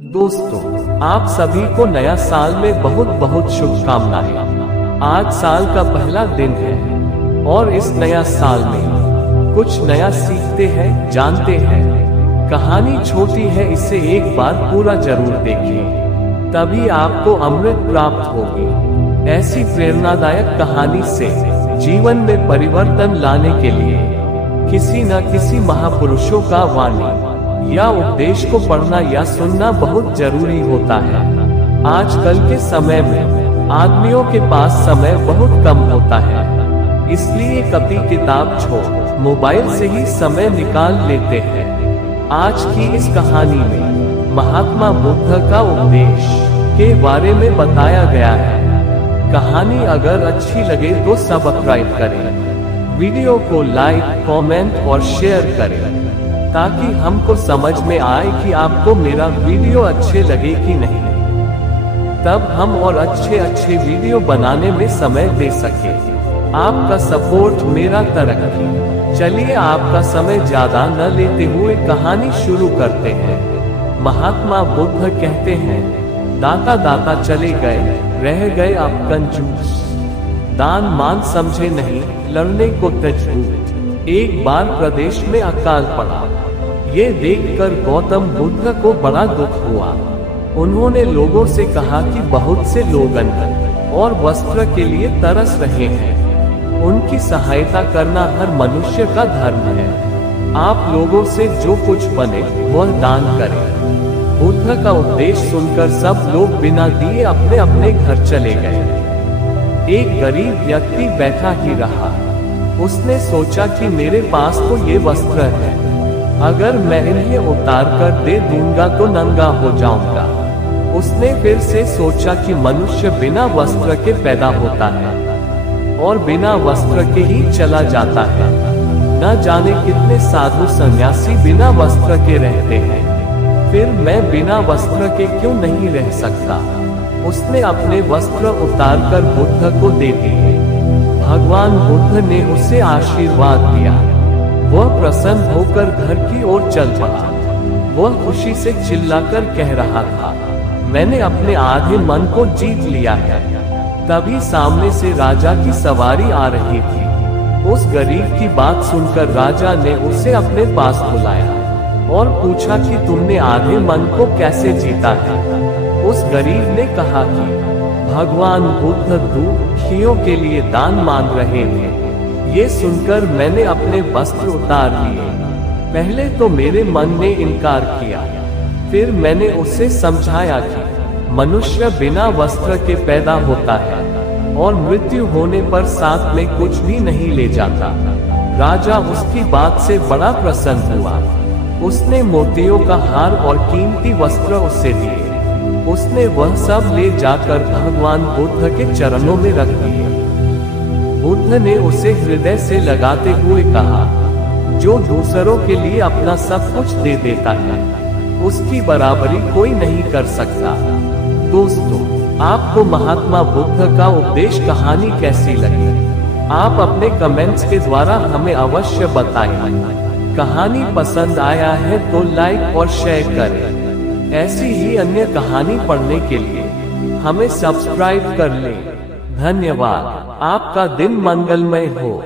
दोस्तों, आप सभी को नया साल में बहुत बहुत शुभकामनाएं। आज साल का पहला दिन है और इस नया साल में कुछ नया सीखते हैं, जानते हैं। कहानी छोटी है, इसे एक बार पूरा जरूर देखें, तभी आपको अमृत प्राप्त होगी। ऐसी प्रेरणादायक कहानी से जीवन में परिवर्तन लाने के लिए किसी न किसी महापुरुषों का वाणी या उपदेश को पढ़ना या सुनना बहुत जरूरी होता है। आजकल के समय में आदमियों के पास समय बहुत कम होता है, इसलिए कभी किताब छोड़ मोबाइल से ही समय निकाल लेते हैं। आज की इस कहानी में महात्मा बुद्ध का उपदेश के बारे में बताया गया है। कहानी अगर अच्छी लगे तो सब्सक्राइब करें, वीडियो को लाइक, कमेंट और शेयर करें, ताकि हमको समझ में आए कि आपको मेरा वीडियो अच्छे लगे कि नहीं। तब हम और अच्छे वीडियो बनाने में समय दे सके। आपका सपोर्ट मेरा तरक्की। चलिए आपका समय ज्यादा न लेते हुए कहानी शुरू करते हैं। महात्मा बुद्ध कहते हैं, दाता दाता चले गए, रह गए आप कंजूस। दान मान समझे नहीं, लड़ने को तजबूत। एक बार प्रदेश में अकाल पड़ा। ये देखकर गौतम बुद्ध को बड़ा दुख हुआ। उन्होंने लोगों से कहा कि बहुत से लोग अन्न और वस्त्र के लिए तरस रहे हैं। उनकी सहायता करना हर मनुष्य का धर्म है। आप लोगों से जो कुछ बने वह दान करें। बुद्ध का उपदेश सुनकर सब लोग बिना दिए अपने अपने घर चले गए। एक गरीब व्यक्ति बैठा ही रहा। उसने सोचा कि मेरे पास तो ये वस्त्र है, अगर मैं इन्हें उतार कर दे दूंगा तो नंगा हो जाऊंगा। उसने फिर से सोचा कि मनुष्य बिना वस्त्र के पैदा होता है और बिना वस्त्र के ही चला जाता है। न जाने कितने साधु सन्यासी बिना वस्त्र के रहते हैं, फिर मैं बिना वस्त्र के क्यों नहीं रह सकता। उसने अपने वस्त्र उतार कर बुद्ध को दे दिए। भगवान बुद्ध ने उसे आशीर्वाद दिया। वह प्रसन्न होकर घर की ओर चल पड़ा। वह खुशी से चिल्लाकर कह रहा था, मैंने अपने आधे मन को जीत लिया है। तभी सामने से राजा की सवारी आ रही थी। उस गरीब की बात सुनकर राजा ने उसे अपने पास बुलाया और पूछा कि तुमने आधे मन को कैसे जीता है। उस गरीब ने कहा कि भगवान बुद्ध दुखियों के लिए दान मांग रहे थे। ये सुनकर मैंने अपने वस्त्र उतार लिए। पहले तो मेरे मन ने इनकार किया, फिर मैंने उसे समझाया कि मनुष्य बिना वस्त्र के पैदा होता है और मृत्यु होने पर साथ में कुछ भी नहीं ले जाता। राजा उसकी बात से बड़ा प्रसन्न हुआ। उसने मोतियों का हार और कीमती वस्त्र उसे दिए। उसने वह सब ले जाकर भगवान बुद्ध के चरणों में रख दिए। बुद्ध ने उसे हृदय से लगाते हुए कहा, जो दूसरों के लिए अपना सब कुछ दे देता है, उसकी बराबरी कोई नहीं कर सकता। दोस्तों, आपको महात्मा बुद्ध का उपदेश कहानी कैसी लगी? आप अपने कमेंट्स के द्वारा हमें अवश्य बताएं। कहानी पसंद आया है तो लाइक और शेयर करें। ऐसी ही अन्य कहानी पढ़ने के लिए हमें सब्सक्राइब कर लें। धन्यवाद। आपका दिन मंगलमय हो।